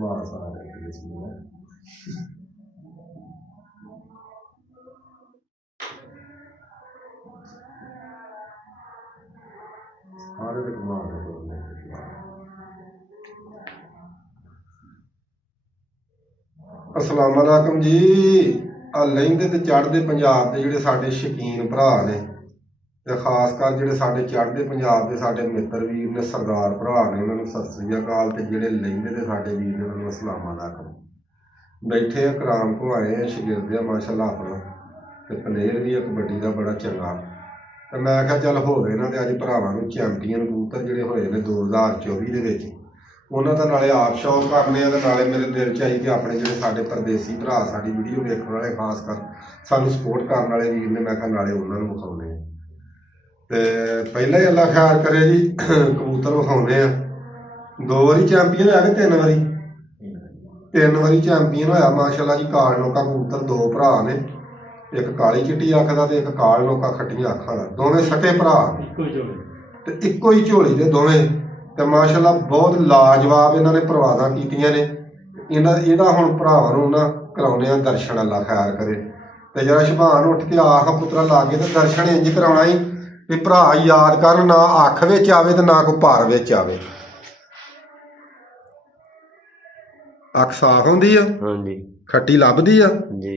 ਮਾਰ ਸਾਰਾ ਇਸ ਨੂੰ ਸਾਰੇ ਦੇ ਮਾਰ ਦੇ अस्सलाम वालेकुम जी। आ लहिंदे ते चढ़दे पंजाब के जिहड़े साडे शकीन भरा ने ते खास कर जिहड़े साडे चढ़दे पंजाब के साडे मित्र वीर ने सरदार भरा ने उन्होंने सत श्री अकाल ते जिहड़े लहिंदे ते साडे वीर ने उन्होंने अस्सलाम वालेकुम। बैठे कराम को आए हैं शगिर्द है माशाअल्लाह अपना ते प्लेयर भी कबड्डी का बड़ा चंगा ते मैं आख्या चल हो गए ना ते अज भरावां नूं चैंपीयन कबूतर जिहड़े होए ने 2024 दे विच उन्होंने तो नाले आप शौक करने तो नाले मेरे दिल च आई कि अपने जो साढ़े परदेसी भरा साड़ी वीडियो देखने वाले खास कर सानू सपोर्ट करने वाले वीर ने मैं नाले उन्होंने विखाने तो पहले ही अल्लाह खैर करे जी कबूतर विखाने दो बारी चैंपीयन है कि तीन बारी चैंपीयन होया माशाअल्लाह जी। काल नोका कबूतर दो भरा ने एक काली चिट्टी अख का एक काल नोका खट्टियां अखां का दोवें सके भरा ते इक्को ही झोली दे दोवें तो माशाअल्लाह बहुत लाजवाब इन्होंने परवादा कीतियां ने इहदा हुण भरावां नूं ना कराउने आ दर्शन अल्लाह खैर करे ते जरा शबान उठ के आह पुत्रा ला के ते दर्शन इंज कराउणा ही भी भरा याद कर ना अख विच आवे ते ना कोई भार विच आवे। अख साफ हुंदी आ हाँ जी खट्टी लभदी आ जी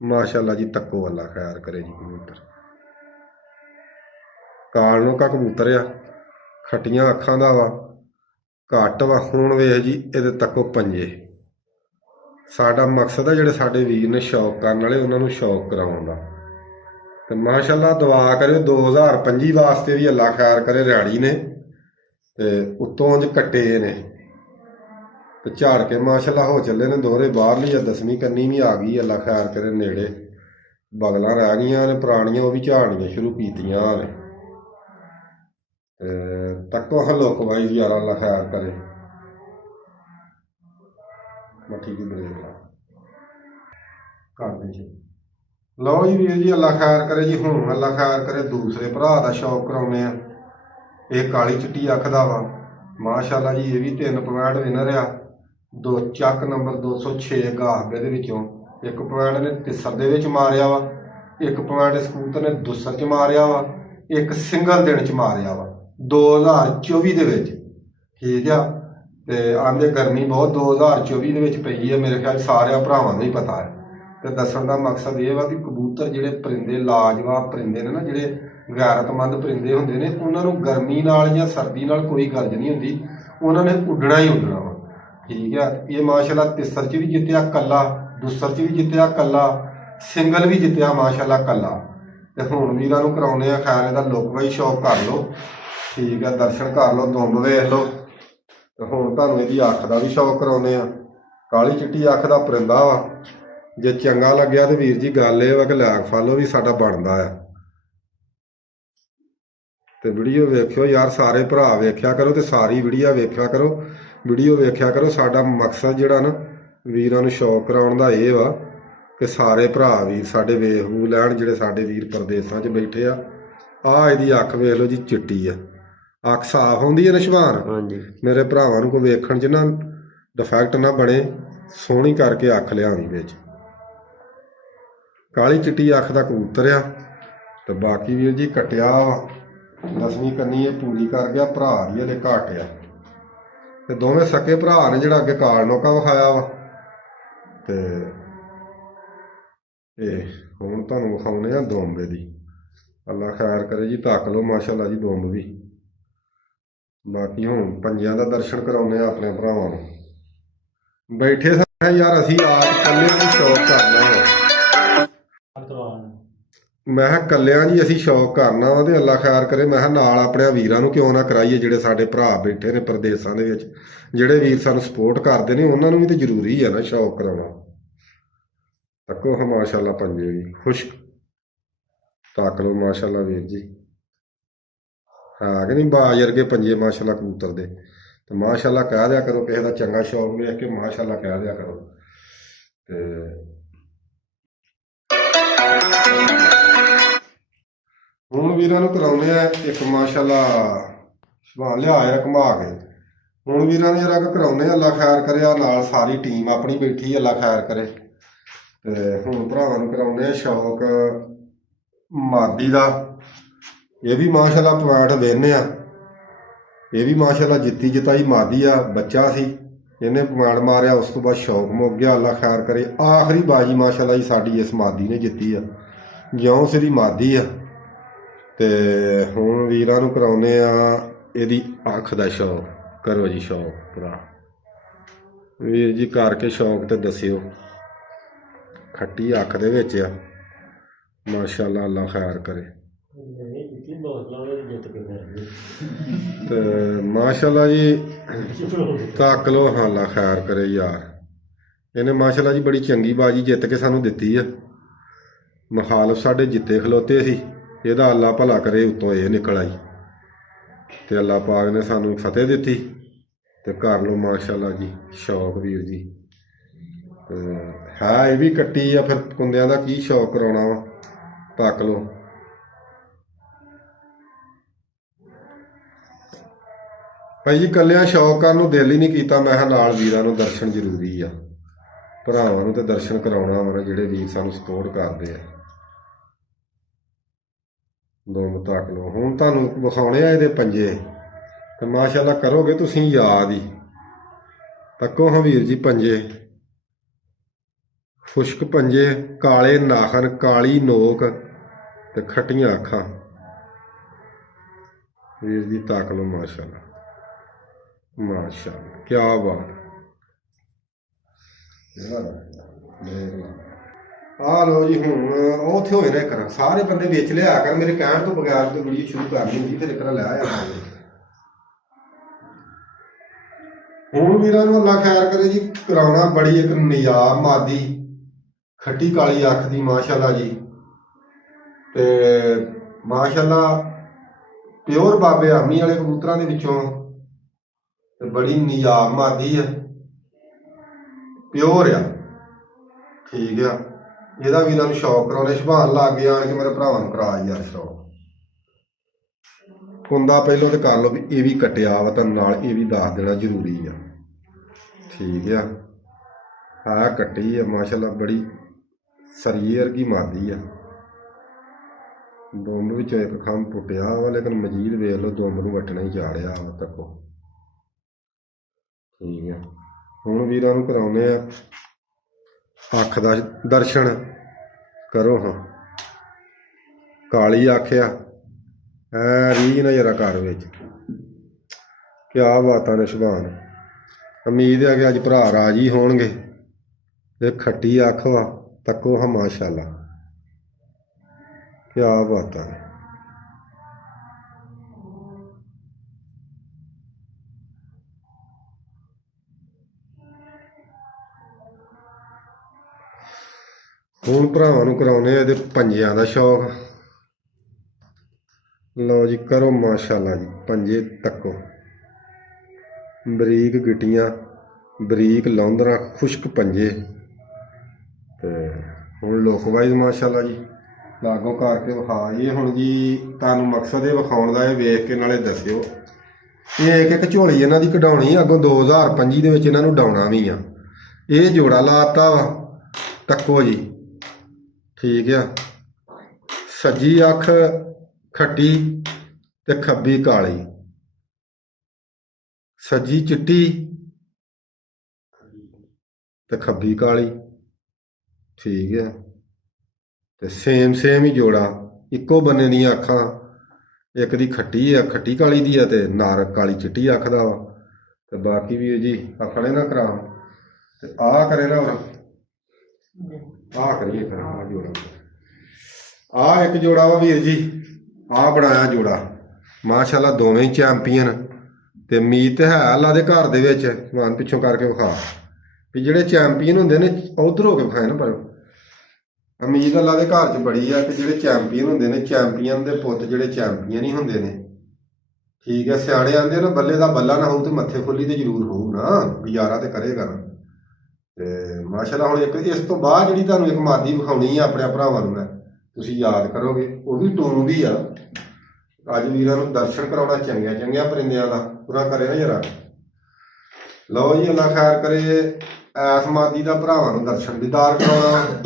माशाअल्लाह जी। तक्को अल्लाह खैर करे जी। कबूतर काल नोका कबूतर आ खट्टियां अखां दा वा घट वा हुण वेख जी इहदे तक्को पंजे साडा मकसद है जिहड़े साडे वीर ने शौक करन वाले उन्हां नूं शौक कराउण दा ते माशाअल्लाह दुआ करियो 2025 वास्ते भी अल्लाह खैर करे रैड़ी ने ते उत्तों ज कट्टे ने ते झाड़ के माशाअल्लाह हो चले ने दोहरे बाहरली या 10वीं कन्नी भी आ गई अल्लाह खैर करे नेड़े बगलां रह गईयां ने पुरानियां वो भी झाड़नियां शुरू कीतियां ने तक्को हलोक भाई जी यार अल्लाह खैर करे मट्ठी की ब्रेक ला कर दे जी। लो जी वीर जी अल्लाह खैर करे जी। हुण अल्लाह खैर करे दूसरे भरा का शौक कराउने आ ये काली चिट्टी अख दा वा माशाअल्लाह जी। ये भी 3 पॉइंट विनर आ दो चक नंबर 206 गाहबे दे विचों एक पॉइंट ने तिसर दे विच मारिया वा एक पॉइंट इस कबूतर ने दुसर च मारिया वा एक सिंगल दिन च मारिया वा 2024 दे विच ठीक आ। ते आंदे गर्मी बहुत 2024 दे विच पई है मेरे ख्याल सारे भरावां नूं ही पता है ते दस्सण दा मकसद ये वा कि कबूतर जिहड़े परिंदे लाजवाब परिंदे ने ना जिहड़े गैरतमंद परिंदे हुंदे ने उन्हां नूं गर्मी नाल जां सर्दी नाल कोई गर्ज नहीं हुंदी उन्हां ने उड्डणा ही उड्डणा वा ठीक है। ये माशाअल्लाह तिसर च भी जित्तिया कल्ला दुसर च भी जित्तिया कल्ला सिंगल भी जित्तिया माशाअल्लाह कल्ला ते हुण वीरां नूं कराउने आ खैर इहदा लुक बाई शौक कर लो ठीक है दर्शन कर लो दुंब वेख लो तो हुण तुहानूं इहदी अख का भी शौक कराउने आ। काली चिट्टी अख का परिंदा वा जे चंगा लग्या तो वीर जी गल ये वा कि लैक फॉलो भी साडा बनदा है तो वीडियो वेखियो यार सारे भरा वेख्या करो तो सारी वीडियो वेख्या करो वीडियो वेख्या करो। साडा मकसद जिहड़ा ना वीरां नूं शौक कराउण दा इह वा कि सारे भरा वीर साडे वेख वू लैण जिहड़े साडे वीर परदेसां च बैठे आ इहदी अख वेख लो जी चिट्टी आ अख साफ आउंदी है ना शबान हाँ जी मेरे भरावां नूं कोई वेखण च ना डिफैक्ट ना बने सोहनी करके अख लियावी विच काली चिट्टी अख का कबूतर आ तो बाकी वीर जी कटिया 10वीं कन्नी ये पूरी कर गया भरा दी हले घट आ ते दोवें सके भरा ने जिहड़ा अगे काल नोका विखाया वा ते हुण तुहानूं विखाउने आ दुंब दी अल्लाह खैर करे जी। तक लो माशाअल्लाह जी दुंब भी बाकी हुण पंजियां दा दर्शन कराउने आ अपने भरावां नूं बैठे सा यार असीं आप कल्ले भी शौक करना मैं कल्लियां जी असीं शौक करना वा ते अल्लाह खैर करे मैं नाल अपने वीरां नूं क्यों ना कराइए जिहड़े साडे भरा बैठे ने परदेसां दे विच जिहड़े वीर सानूं सपोर्ट करदे ने उन्हां नूं भी ते जरूरी है ना शौक कराउणा। तक्को हाँ माशाअल्लाह पंजे भी खुश्क तक लो माशाअल्लाह वीर जी है कि नहीं बाज वर्गे पंजे माशाअल्लाह कबूतर दे तो माशाअल्लाह कह दिया करो किसी का चंगा शौक वेख के माशाअल्लाह कह दिया करो ते हुण वीरां नूं कराउने आ एक माशाअल्लाह शबान लिया घुमा के ਹੁਣ ਵੀਰਾਂ ਨੇ ਜਰਾ ਕਰਾਉਨੇ ਆ, ਅੱਲਾ ਖੈਰ ਕਰੇ। ਆ ਨਾਲ ਸਾਰੀ ਟੀਮ ਆਪਣੀ ਬੈਠੀ, ਅੱਲਾ ਖੈਰ ਕਰੇ। ਤੇ ਹੁਣ ਭਰਾਵਾਂ ਨੂੰ ਕਰਾਉਨੇ ਆ ਸ਼ੌਕ ਮਾਦੀ ਦਾ। ਇਹ ਵੀ ਮਾਸ਼ਾਅੱਲਾ ਪੁਆਇੰਟ ਵੇਖਨੇ ਆ। ਇਹ ਵੀ ਮਾਸ਼ਾਅੱਲਾ ਜਿੱਤੀ ਜਿਤਾਈ ਮਾਦੀ ਆ, ਬੱਚਾ ਸੀ, ਇਹਨੇ ਪੁਆਇੰਟ ਮਾਰਿਆ, ਉਸ ਤੋਂ ਬਾਅਦ ਸ਼ੌਕ ਮੁੱਕ ਗਿਆ। ਅੱਲਾ ਖੈਰ ਕਰੇ। ਆਖਰੀ ਬਾਜੀ ਮਾਸ਼ਾਅੱਲਾ ਜੀ ਸਾਡੀ ਇਸ ਮਾਦੀ ਨੇ ਜਿੱਤੀ ਆ, ਜਿਉਂ ਸਿਰੀ ਮਾਦੀ ਆ। ਤੇ ਹੁਣ ਵੀਰਾਂ ਨੂੰ ਕਰਾਉਨੇ ਆ ਇਹਦੀ ਅੱਖ ਦਾ ਸ਼ੌਕ। ਕਰੋ ਜੀ ਸ਼ੌਕ ਭਰਾ, ਵੀਰ ਜੀ ਕਰਕੇ ਸ਼ੌਕ ਤੇ ਦੱਸਿਓ। ਖੱਟੀ ਅੱਖ ਦੇ ਵਿੱਚ ਆ ਮਾਸ਼ਾਅੱਲਾ, ਅੱਲਾ ਖੈਰ ਕਰੇ। ਤੇ ਮਾਸ਼ਾਅੱਲਾ ਜੀ ਤੱਕ ਲੋ, ਹਾਂ ਅੱਲਾ ਖੈਰ ਕਰੇ ਯਾਰ। ਇਹਨੇ ਮਾਸ਼ਾਅੱਲਾ ਜੀ ਬੜੀ ਚੰਗੀ ਬਾਜੀ ਜਿੱਤ ਕੇ ਸਾਨੂੰ ਦਿੱਤੀ ਆ। ਮੁਖਾਲਫ ਸਾਡੇ ਜਿੱਤੇ ਖਲੋਤੇ ਸੀ, ਇਹਦਾ ਅੱਲਾ ਭਲਾ ਕਰੇ, ਉੱਤੋਂ ਇਹ ਨਿਕਲ ਆਈ ਤੇ ਅੱਲਾ ਪਾਕ ਨੇ ਸਾਨੂੰ ਫਤਿਹ ਦਿੱਤੀ। ਤੇ ਕਰ ਲਓ ਮਾਸ਼ਾਅੱਲਾ ਜੀ ਸ਼ੌਕ ਵੀਰ ਜੀ। ਹੈ ਇਹ ਵੀ ਕੱਟੀ ਆ, ਫਿਰ ਕੁੰਦਿਆਂ ਦਾ ਕੀ ਸ਼ੌਕ ਕਰਾਉਣਾ ਵਾ, ਪੱਕ ਲਓ। ਭਾਈ ਜੀ ਕੱਲਿਆਂ ਸ਼ੌਕ ਕਰਨ ਨੂੰ ਦਿਲ ਹੀ ਨਹੀਂ ਕੀਤਾ, ਮੈਂ ਕਿਹਾ ਨਾਲ ਵੀਰਾਂ ਨੂੰ ਦਰਸ਼ਨ ਜ਼ਰੂਰੀ ਆ, ਭਰਾਵਾਂ ਨੂੰ ਤੇ ਦਰਸ਼ਨ ਕਰਾਉਣਾ ਵਾ, ਜਿਹੜੇ ਵੀਰ ਸਾਨੂੰ ਸਪੋਰਟ ਕਰਦੇ ਆ। ਦੋ ਤੱਕ ਲਓ। ਹੁਣ ਤੁਹਾਨੂੰ ਵਿਖਾਉਣੇ ਆ ਇਹਦੇ ਪੰਜੇ, ਤੇ ਮਾਸ਼ਾਅੱਲਾ ਕਰੋਗੇ ਤੁਸੀਂ ਯਾਦ ਹੀ। ਤੱਕੋ ਹਾਂ ਵੀਰ ਜੀ ਪੰਜੇ, ਖੁਸ਼ਕ ਪੰਜੇ, ਕਾਲੇ ਨਾਖਨ, ਕਾਲੀ ਨੋਕ ਤੇ ਖੱਟੀਆਂ ਅੱਖਾਂ। ਵੀਰ ਜੀ ਤੱਕ ਲਓ ਮਾਸ਼ਾਅੱਲਾ ਮਾਸ਼ਾਅੱਲਾ, ਕਿਆ ਬਾਤ। ਆ ਲੋ ਜੀ। ਹੁਣ ਉੱਥੇ ਹੋਏ ਨੇ ਕਰਾਂ ਸਾਰੇ ਬੰਦੇ ਵੇਚ ਲਿਆ ਕਰ, ਮੇਰੇ ਕਹਿਣ ਤੋਂ ਬਗੈਰ ਤੇ ਵੀਡੀਓ ਸ਼ੁਰੂ ਕਰਨੀ ਹੁੰਦੀ, ਫਿਰ ਇੱਕ ਲੈ ਆਇਆ। ਹੁਣ ਵੀਰਾਂ ਨੂੰ ਅੱਲਾ ਖੈਰ ਕਰੇ ਜੀ, ਕਰਾਉਣਾ ਬੜੀ ਇੱਕ ਨਿਯਾਬ ਮਾਦੀ, ਖੱਟੀ ਕਾਲੀ ਅੱਖ ਦੀ ਮਾਸ਼ਾਅੱਲਾ ਜੀ। ਤੇ ਮਾਸ਼ਾਅੱਲਾ ਪਿਓਰ ਬਾਬੇ ਆਮੀ ਵਾਲੇ ਕਬੂਤਰਾਂ ਦੇ ਵਿੱਚੋਂ ਤੇ ਬੜੀ ਨਿਯਾਬ ਮਾਦੀ ਆ, ਪਿਓਰ ਆ, ਠੀਕ ਆ। ਇਹਦਾ ਵੀਰਾਂ ਨੂੰ ਸ਼ੌਕ ਕਰਾਉਣੇ, ਸ਼ੁਭਾਨ ਲੱਗ ਗਿਆ ਕਿ ਮੇਰੇ ਭਰਾਵਾਂ ਨੂੰ ਕਰਾ ਯਾਰ ਸ਼ੌਕ। ਕੁੰਦਾ ਪਹਿਲੋਂ ਤੇ ਕਰ ਲਓ ਵੀ ਇਹ ਵੀ ਕੱਟਿਆ ਵਾ, ਤਾਂ ਨਾਲ ਇਹ ਵੀ ਦੱਸ ਦੇਣਾ ਜ਼ਰੂਰੀ ਆ, ਠੀਕ ਆ। ਆ ਕੱਟੀ ਆ ਮਾਸ਼ਾਅੱਲਾ, ਬੜੀ ਸਰੀਏ ਵਰਗੀ ਮਾਦੀ ਆ। ਦੁੰਬ ਵਿੱਚੋਂ ਇੱਕ ਖੰਭ ਪੁੱਟਿਆ ਵਾ, ਲੇਕਿਨ ਮਜੀਦ ਵੇਖ ਲਓ ਦੁੰਬ ਨੂੰ ਵੱਟਣਾ ਹੀ ਚਾੜਿਆ ਵਾ ਤੱਕੋ, ਠੀਕ ਆ। ਹੁਣ ਵੀਰਾਂ ਨੂੰ ਕਰਾਉਨੇ ਆ ਅੱਖ ਦਾ ਦਰਸ਼ਨ। ਕਰੋ ਹਾਂ, ਕਾਲੀ ਅੱਖ ਆ, ਐ ਰੀਝ ਨਜ਼ਰ ਘਰ ਵਿੱਚ, ਕਿਆ ਬਾਤਾਂ ਨੇ ਸੁਭਾਨ। ਉਮੀਦ ਹੈ ਕਿ ਅੱਜ ਭਰਾ ਰਾਜੀ ਹੋਣਗੇ। ਇਹ ਖੱਟੀ ਅੱਖ ਵਾ, ਤੱਕੋ ਹਾਂ ਮਾਸ਼ਾਅੱਲਾ, ਕਿਆ ਬਾਤਾਂ ਨੇ। ਹੁਣ ਭਰਾਵਾਂ ਨੂੰ ਕਰਾਉਨੇ ਆ ਇਹਦੇ ਪੰਜਿਆਂ ਦਾ ਸ਼ੌਕ। ਲਓ ਜੀ ਕਰੋ ਮਾਸ਼ਾਅੱਲਾ ਜੀ, ਪੰਜੇ ਤੱਕੋ, ਬਰੀਕ ਗਿੱਟੀਆਂ, ਬਰੀਕ ਲੌਂਦਰਾ, ਖੁਸ਼ਕ ਪੰਜੇ। ਤੇ ਹੁਣ ਲੁੱਕ ਵਾਈਜ਼ ਮਾਸ਼ਾਅੱਲਾ ਜੀ ਲਾਗੋਂ ਕਰਕੇ ਵਿਖਾ। ਇਹ ਹੁਣ ਜੀ ਤੁਹਾਨੂੰ ਮਕਸਦ ਇਹ ਵਿਖਾਉਣ ਦਾ, ਇਹ ਵੇਖ ਕੇ ਨਾਲੇ ਦੱਸਿਓ। ਇਹ ਇੱਕ ਇੱਕ ਝੋਲੀ ਇਹਨਾਂ ਦੀ ਕਢਾਉਣੀ, ਅੱਗੋਂ 2025 ਦੇ ਵਿੱਚ ਇਹਨਾਂ ਨੂੰ ਡਾਉਣਾ ਵੀ ਆ। ਇਹ ਜੋੜਾ ਲਾਤਾ ਵਾ ਤੱਕੋ ਜੀ, ਠੀਕ ਆ। ਸੱਜੀ ਅੱਖ ਖੱਟੀ ਤੇ ਖੱਬੀ ਕਾਲੀ, ਸੱਜੀ ਚਿੱਟੀ ਤੇ ਖੱਬੀ ਕਾਲੀ, ਠੀਕ ਹੈ। ਤੇ ਸੇਮ ਹੀ ਜੋੜਾ, ਇੱਕੋ ਬੰਨੇ ਦੀਆਂ ਅੱਖਾਂ, ਇੱਕ ਦੀ ਖੱਟੀ ਆ, ਖੱਟੀ ਕਾਲੀ ਦੀ ਆ, ਤੇ ਨਾਰ ਕਾਲੀ ਚਿੱਟੀ ਅੱਖ ਦਾ ਵਾ। ਤੇ ਬਾਕੀ ਵੀ ਜੀ ਆਖਣੇ ਨਾ ਕਰਾ, ਤੇ ਆਹ ਕਰੇ ਨਾ, ਆਹ ਕਰੀਏ ਫਿਰ ਆਹ ਜੋੜਾ। ਆਹ ਇੱਕ ਜੋੜਾ ਵਾ ਵੀਰ ਜੀ, ਆਹ ਬਣਾਇਆ ਜੋੜਾ ਮਾਸ਼ਾਅੱਲਾ, ਦੋਵੇਂ ਹੀ ਚੈਂਪੀਅਨ। ਤੇ ਉਮੀਦ ਤੇ ਹੈ ਅੱਲਾ ਦੇ ਘਰ ਦੇ ਵਿੱਚ, ਮਾਨ ਪਿੱਛੋਂ ਕਰਕੇ ਵਿਖਾ ਵੀ ਜਿਹੜੇ ਚੈਂਪੀਅਨ ਹੁੰਦੇ ਨੇ ਉਧਰ ਹੋ ਕੇ ਵਿਖਾਏ ਨਾ, ਪਰ ਉਮੀਦ ਅੱਲਾ ਦੇ ਘਰ 'ਚ ਬੜੀ ਆ ਕਿ ਜਿਹੜੇ ਚੈਂਪੀਅਨ ਹੁੰਦੇ ਨੇ, ਚੈਂਪੀਅਨ ਦੇ ਪੁੱਤ ਜਿਹੜੇ ਚੈਂਪੀਅਨ ਹੀ ਹੁੰਦੇ ਨੇ, ਠੀਕ ਹੈ। ਸਿਆਣੇ ਆਂਦੇ ਨਾ ਬੱਲੇ ਦਾ ਬੱਲਾ ਨਾ ਹੋਊ ਤੇ ਮੱਥੇ ਫੁੱਲੀ ਤੇ ਜ਼ਰੂਰ ਹੋਊ ਨਾ, ਗੁਜ਼ਾਰਾ ਤੇ ਕਰੇਗਾ ਨਾ। ਤੇ ਮਾਸ਼ਾਅੱਲਾ ਹੁਣ ਇੱਕ ਇਸ ਤੋਂ ਬਾਅਦ ਜਿਹੜੀ ਤੁਹਾਨੂੰ ਇੱਕ ਮਾਦੀ ਵਿਖਾਉਣੀ ਆ ਆਪਣੇ ਭਰਾਵਾਂ ਨੂੰ, ਮੈਂ ਤੁਸੀਂ ਯਾਦ ਕਰੋਗੇ, ਉਹ ਵੀ ਟੂਨ ਵੀ ਆ। ਅੱਜ ਵੀਰਾਂ ਨੂੰ ਦਰਸ਼ਨ ਕਰਾਉਣਾ ਚੰਗਿਆਂ ਪਰਿੰਦਿਆਂ ਦਾ, ਪੂਰਾ ਕਰੇ ਨਾ ਜਰਾ। ਲਓ ਜੀ, ਅੱਲਾ ਖੈਰ ਕਰੇ। ਐਸ ਮਾਦੀ ਦਾ ਭਰਾਵਾਂ ਨੂੰ ਦਰਸ਼ਨ ਦੀਦਾਰ ਕਰਾਉਣਾ।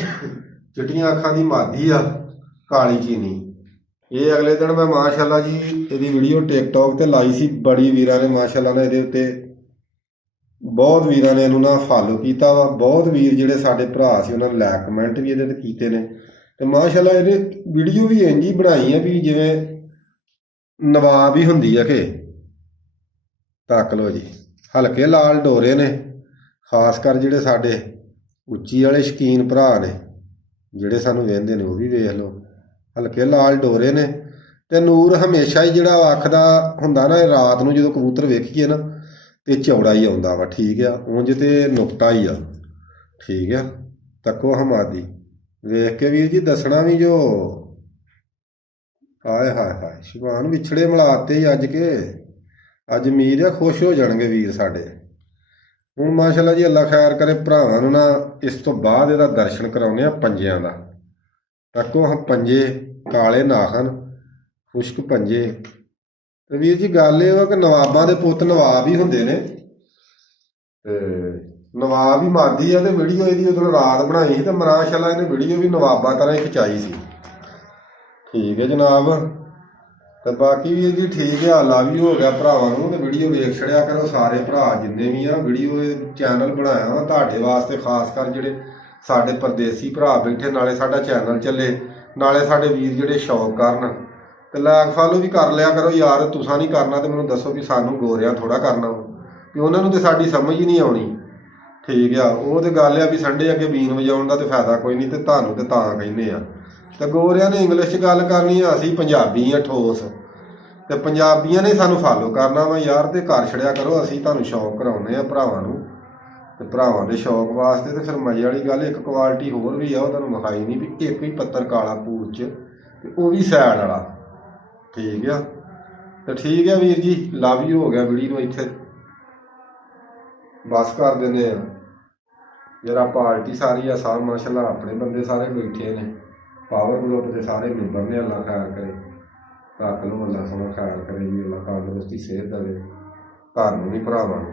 ਚਿੱਟੀਆਂ ਅੱਖਾਂ ਦੀ ਮਾਦੀ ਆ, ਕਾਲੀ ਚੀਨੀ। ਇਹ ਅਗਲੇ ਦਿਨ ਮੈਂ ਮਾਸ਼ਾਅੱਲਾ ਜੀ ਇਹਦੀ ਵੀਡੀਓ ਟਿਕਟੋਕ ਤੇ ਲਾਈ ਸੀ। ਬੜੀ ਵੀਰਾਂ ਨੇ ਮਾਸ਼ਾਅੱਲਾ ਨੇ ਇਹਦੇ ਉੱਤੇ ਬਹੁਤ ਵੀਰਾਂ ਨੇ ਇਹਨੂੰ ਨਾ ਫਾਲੋ ਕੀਤਾ ਵਾ। ਬਹੁਤ ਵੀਰ ਜਿਹੜੇ ਸਾਡੇ ਭਰਾ ਸੀ ਉਹਨਾਂ ਨੇ ਲਾਇਕ ਕਮੈਂਟ ਵੀ ਇਹਦੇ ਤੇ ਕੀਤੇ ਨੇ। ਤੇ ਮਾਸ਼ਾਅੱਲਾ ਇਹਨੇ ਵੀਡੀਓ ਵੀ ਇੰਝ ਹੀ ਬਣਾਈ ਆ ਵੀ ਜਿਵੇਂ ਨਵਾਬ ਹੀ ਹੁੰਦੀ ਆ ਕਿ। ਤੱਕ ਲਓ ਜੀ, ਹਲਕੇ ਲਾਲ ਡੋਰੇ ਨੇ। ਖਾਸ ਕਰ ਜਿਹੜੇ ਸਾਡੇ ਉੱਚੀ ਵਾਲੇ ਸ਼ੌਕੀਨ ਭਰਾ ਨੇ ਜਿਹੜੇ ਸਾਨੂੰ ਵੇਖਦੇ ਨੇ ਉਹ ਵੀ ਵੇਖ ਲਓ। ਹਲਕੇ ਲਾਲ ਡੋਰੇ ਨੇ ਤੇ ਨੂਰ ਹਮੇਸ਼ਾ ਹੀ ਜਿਹੜਾ ਅੱਖ ਦਾ ਹੁੰਦਾ ਨਾ, ਰਾਤ ਨੂੰ ਜਦੋਂ ਕਬੂਤਰ ਵੇਖੀਏ ਨਾ ਤੇ ਚੌੜਾ ਹੀ ਆਉਂਦਾ ਵਾ। ਠੀਕ ਆ, ਉਂਝ ਤੇ ਨੁਕਤਾ ਹੀ ਆ। ਠੀਕ ਆ, ਤੱਕੋ ਹਮਾਦੀ ਵੇਖ ਕੇ ਵੀਰ ਜੀ ਦੱਸਣਾ ਵੀ ਜੋ ਹਾਏ ਹਾਏ ਹਾਏ ਸ਼ੁਭਾਨ ਵਿਛੜੇ ਮਿਲਾਤੇ ਹੀ ਅੱਜ ਕੇ। ਅੱਜ ਉਮੀਦ ਆ ਖੁਸ਼ ਹੋ ਜਾਣਗੇ ਵੀਰ ਸਾਡੇ। ਹੁਣ ਮਾਸ਼ਾਅੱਲਾ ਜੀ ਅੱਲਾ ਖੈਰ ਕਰੇ। ਭਰਾਵਾਂ ਨੂੰ ਨਾ ਇਸ ਤੋਂ ਬਾਅਦ ਇਹਦਾ ਦਰਸ਼ਨ ਕਰਾਉਂਦੇ ਆ ਪੰਜਿਆਂ ਦਾ। ਤੱਕੋ ਹਾਂ ਪੰਜੇ ਕਾਲੇ ਨਾਖਨ, ਖੁਸ਼ਕ ਪੰਜੇ। ਤੇ ਵੀਰ ਜੀ ਗੱਲ ਇਹ ਵਾ ਕਿ ਨਵਾਬਾਂ ਦੇ ਪੁੱਤ ਨਵਾਬ ਹੀ ਹੁੰਦੇ ਨੇ ਤੇ ਨਵਾਬ ਹੀ ਮਾਦੀ ਆ। ਤੇ ਵੀਡੀਓ ਇਹਦੀ ਉਦੋਂ ਰਾਤ ਬਣਾਈ ਸੀ ਤੇ ਮਾਸ਼ਾਅੱਲਾ ਇਹਨੇ ਵੀਡੀਓ ਵੀ ਨਵਾਬਾਂ ਤਰ੍ਹਾਂ ਹੀ ਖਿਚਾਈ ਸੀ। ਠੀਕ ਹੈ ਜਨਾਬ। ਤੇ ਬਾਕੀ ਵੀ ਜੀ ਠੀਕ ਆ, ਲਾ ਵੀ ਹੋ ਗਿਆ ਭਰਾਵਾਂ ਨੂੰ। ਤੇ ਵੀਡੀਓ ਵੇਖ ਛੜਿਆ ਕਰੋ ਸਾਰੇ ਭਰਾ ਜਿੰਨੇ ਵੀ ਆ। ਵੀਡੀਓ ਚੈਨਲ ਬਣਾਇਆ ਵਾ ਤੁਹਾਡੇ ਵਾਸਤੇ, ਖਾਸ ਕਰ ਜਿਹੜੇ ਸਾਡੇ ਪਰਦੇਸੀ ਭਰਾ ਬੈਠੇ, ਨਾਲੇ ਸਾਡਾ ਚੈਨਲ ਚੱਲੇ, ਨਾਲੇ ਸਾਡੇ ਵੀਰ ਜਿਹੜੇ ਸ਼ੌਕ ਕਰਨ। ਤੇ ਲਾਇਕ ਫਾਲੋ ਵੀ ਕਰ ਲਿਆ ਕਰੋ ਯਾਰ। ਤੁਸੀਂ ਨਹੀਂ ਕਰਨਾ ਤੇ ਮੈਨੂੰ ਦੱਸੋ ਵੀ ਸਾਨੂੰ ਗੋਰਿਆਂ ਥੋੜਾ ਕਰਨਾ ਕਿ ਉਹਨਾਂ ਨੂੰ ਤੇ ਸਾਡੀ ਸਮਝ ਹੀ ਨਹੀਂ ਆਉਣੀ। ਠੀਕ ਆ, ਉਹ ਤੇ ਗੱਲ ਆ ਵੀ ਸੰਡੇ ਅੱਗੇ ਬੀਨ ਵਜਾਉਣ ਦਾ ਤੇ ਫਾਇਦਾ ਕੋਈ ਨਹੀਂ। ਤੇ ਤੁਹਾਨੂੰ ਤੇ ਤਾਂ ਕਹਿੰਦੇ ਆ। ਤੇ ਗੋਰਿਆਂ ਨੇ ਇੰਗਲਿਸ਼ 'ਚ ਗੱਲ ਕਰਨੀ ਆ, ਅਸੀਂ ਪੰਜਾਬੀ ਆ ਠੋਸ। ਤੇ ਪੰਜਾਬੀਆਂ ਨੇ ਸਾਨੂੰ ਫਾਲੋ ਕਰਨਾ ਵਾ ਯਾਰ। ਤੇ ਕਰ ਛੜਿਆ ਕਰੋ। ਅਸੀਂ ਤੁਹਾਨੂੰ ਸ਼ੌਕ ਕਰਾਉਂਦੇ ਆ ਭਰਾਵਾਂ ਨੂੰ। ਤੇ ਭਰਾਵਾਂ ਦੇ ਸ਼ੌਕ ਵਾਸਤੇ ਤੇ ਫਿਰ ਮਜ਼ੇ ਵਾਲੀ ਗੱਲ ਇੱਕ ਕੁਆਲਿਟੀ ਹੋਰ ਵੀ ਆ, ਉਹ ਤੁਹਾਨੂੰ ਵਿਖਾਈ ਨਹੀਂ ਵੀ ਇੱਕ ਹੀ ਪੱਤਰ ਕਾਲਾ ਪੂਛ 'ਚ ਤੇ ਉਹ ਵੀ ਸਾਈਡ ਵਾਲਾ। ਠੀਕ ਆ, ਤੇ ਠੀਕ ਆ ਵੀਰ ਜੀ, ਲਵ ਯੂ ਹੋ ਗਿਆ। ਵੀਡੀਓ ਨੂੰ ਇੱਥੇ ਬਸ ਕਰ ਦਿੰਦੇ ਆ। ਜਿਹੜਾ ਪਾਰਟੀ ਸਾਰੀ ਆ ਸਾਹ ਮਾਸ਼ਾਅੱਲਾ ਆਪਣੇ ਬੰਦੇ ਸਾਰੇ ਬੈਠੇ ਨੇ। ਪਾਵਰ ਗਰੁੱਪ ਦੇ ਸਾਰੇ ਮੈਂਬਰ ਨੇ। ਅੱਲਾ ਖੈਰ ਕਰੇ। ਰੱਖ ਲਓ, ਅੱਲਾ ਸੋਹਣਾ ਖੈਰ ਕਰੇ ਜੀ। ਅੱਲਾ ਤੰਦਰੁਸਤੀ ਸਿਹਤ ਦੇਵੇ ਤੁਹਾਨੂੰ ਵੀ ਭਰਾਵਾਂ ਨੂੰ।